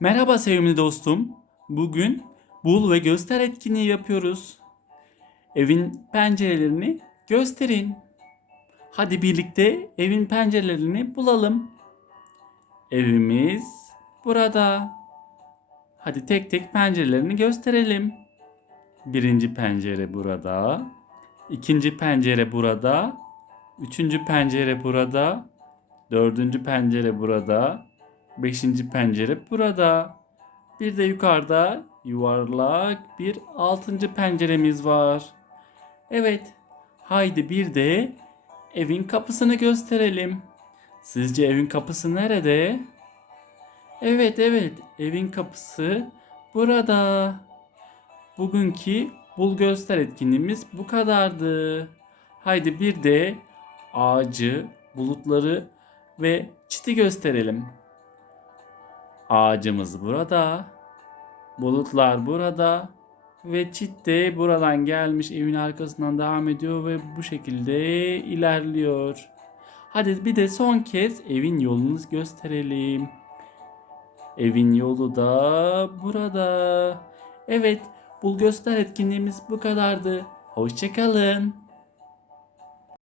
Merhaba sevimli dostum. Bugün bul ve göster etkinliği yapıyoruz. Evin pencerelerini gösterin. Hadi birlikte evin pencerelerini bulalım. Evimiz burada. Hadi tek tek pencerelerini gösterelim. Birinci pencere burada. İkinci pencere burada. Üçüncü pencere burada. Dördüncü pencere burada. Beşinci pencere burada. Bir de yukarıda yuvarlak bir altıncı penceremiz var. Evet. Haydi bir de evin kapısını gösterelim. Sizce evin kapısı nerede? Evet evet evin kapısı burada. Bugünkü bul göster etkinliğimiz bu kadardı. Haydi bir de ağacı, bulutları ve çiti gösterelim. Ağacımız burada. Bulutlar burada. Ve çit de buradan gelmiş evin arkasından devam ediyor ve bu şekilde ilerliyor. Hadi bir de son kez evin yolunu gösterelim. Evin yolu da burada. Evet, bul göster etkinliğimiz bu kadardı. Hoşçakalın.